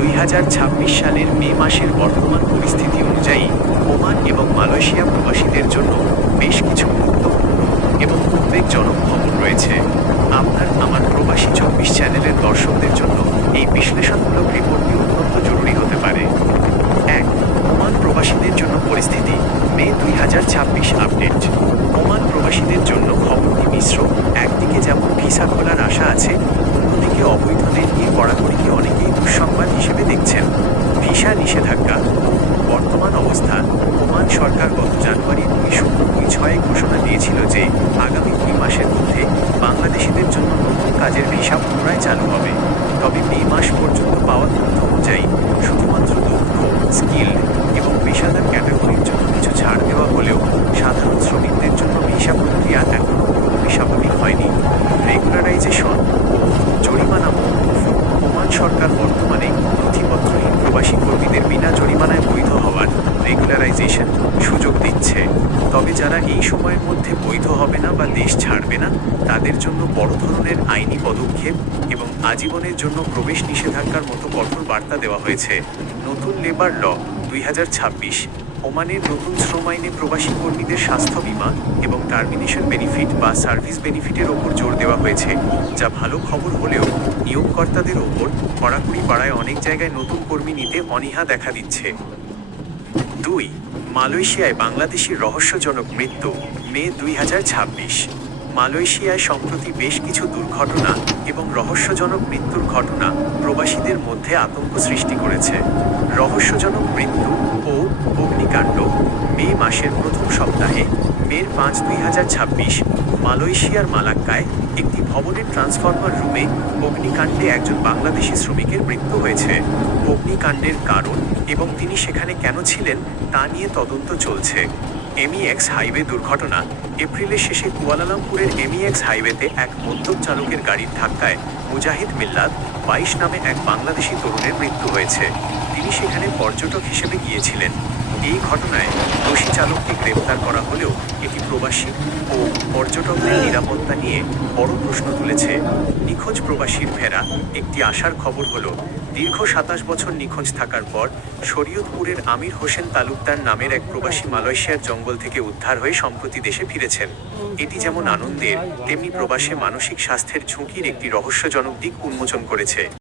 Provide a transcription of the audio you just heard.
2026 সালের মে মাসের বর্তমান পরিস্থিতি অনুযায়ী ওমান এবং মালয়েশিয়া প্রবাসীদের জন্য বেশ কিছু গুরুত্বপূর্ণ এবং উদ্বেগজনক খবর রয়েছে। আমার প্রবাসী 24 চ্যানেলের দর্শকদের জন্য এই বিশ্লেষণমূলক রিপোর্টটি অত্যন্ত জরুরি হতে পারে। 1. ওমান প্রবাসীদের জন্য পরিস্থিতি মে 2026 আপডেট। ওমান প্রবাসীদের জন্য খবরটি মিশ্র। একদিকে যেমন ভিসা খোলার আশা আছে, অন্যদিকে অবৈধদের নিয়ে কড়াকড়িকে অনেকেই দুঃসংবাদ হিসেবে দেখছেন। ভিসা নিষেধাজ্ঞা। বর্তমান অবস্থা, ওমান সরকার গত জানুয়ারি 2026 ঘোষণা দিয়েছিল যে আগামী 2 মাসের মধ্যে বাংলাদেশিদের জন্য নতুন কাজের ভিসা পুনরায় চালু হবে। তবে মে মাস পর্যন্ত পাওয়া তথ্য অনুযায়ী শুধুমাত্র দক্ষ, স্কিল্ড এবং পেশাদার ক্যাটাগরির জন্য কিছু ছাড় দেওয়া হলেও সাধারণ শ্রমিকদের জন্য ভিসা প্রক্রিয়া এখনও পুরোপুরি স্বাভাবিক হয়নি। রেগুলারাইজেশন ও জরিমানা মওকুফ। ওমান সরকার বর্তমানে নথিপত্রহীন প্রবাসী কর্মীদের বিনা জরিমানায় বৈধ হওয়ার রেগুলারাইজেশন সুযোগ দিচ্ছে। তবে যারা এই সময়ের মধ্যে বৈধ হবে না বা দেশ ছাড়বে না, তাদের জন্য বড় ধরনের আইনি পদক্ষেপ এবং আজীবনের জন্য প্রবেশ নিষেধাজ্ঞার মতো কঠোর বার্তা দেওয়া হয়েছে। নতুন লেবার ল 2026। ওমানের নতুন শ্রম আইনে প্রবাসী কর্মীদের স্বাস্থ্য বীমা এবং টার্মিনেশন বেনিফিট বা সার্ভিস বেনিফিটের ওপর জোর দেওয়া হয়েছে, যা ভালো খবর হলেও নিয়োগকর্তাদের ওপর কড়াকড়ি বাড়ায় অনেক জায়গায় নতুন কর্মী নিতে অনীহা দেখা দিচ্ছে। 2. মালয়েশিয়ায় বাংলাদেশির রহস্যজনক মৃত্যু মে 2026। মালয়েশিয়ায় সম্প্রতি বেশ কিছু দুর্ঘটনা এবং রহস্যজনক মৃত্যুর ঘটনা প্রবাসীদের মধ্যে আতঙ্ক সৃষ্টি করেছে। রহস্যজনক মৃত্যু ও অগ্নিকাণ্ড। মে মাসের প্রথম সপ্তাহে মে 5, 2026 মালয়েশিয়ার মালাক্কায় একটি ভবনের ট্রান্সফরমার রুমে অগ্নিকাণ্ডে একজন বাংলাদেশি শ্রমিকের মৃত্যু হয়েছে। অগ্নিকাণ্ডের কারণ এবং তিনি সেখানে কেন ছিলেন তা নিয়ে তদন্ত চলছে। এমইএক্স হাইওয়ে দুর্ঘটনা। এপ্রিলের শেষে কুয়ালালামপুরের এমইএক্স হাইওয়েতে এক মদ্যপ চালকের গাড়ির ধাক্কায় মুজাহিদ মিল্লাত 22 নামে এক বাংলাদেশি তরুণের মৃত্যু হয়েছে। তিনি সেখানে পর্যটক হিসেবে গিয়েছিলেন। এই ঘটনায় দোষী চালককে গ্রেপ্তার করা হলেও এটি প্রবাসী ও পর্যটকদের নিরাপত্তা নিয়ে বড় প্রশ্ন তুলেছে। নিখোঁজ প্রবাসীর ফেরা। একটি আশার খবর হলো, দীর্ঘ 27 বছর নিখোঁজ থাকার পর শরীয়তপুরের আমির হোসেন তালুকদার নামের এক প্রবাসী মালয়েশিয়ার জঙ্গল থেকে উদ্ধার হয়ে সম্প্রতি দেশে ফিরেছেন। এটি যেমন আনন্দের, তেমনি প্রবাসে মানসিক স্বাস্থ্যের ঝুঁকির একটি রহস্যজনক দিক উন্মোচন করেছে।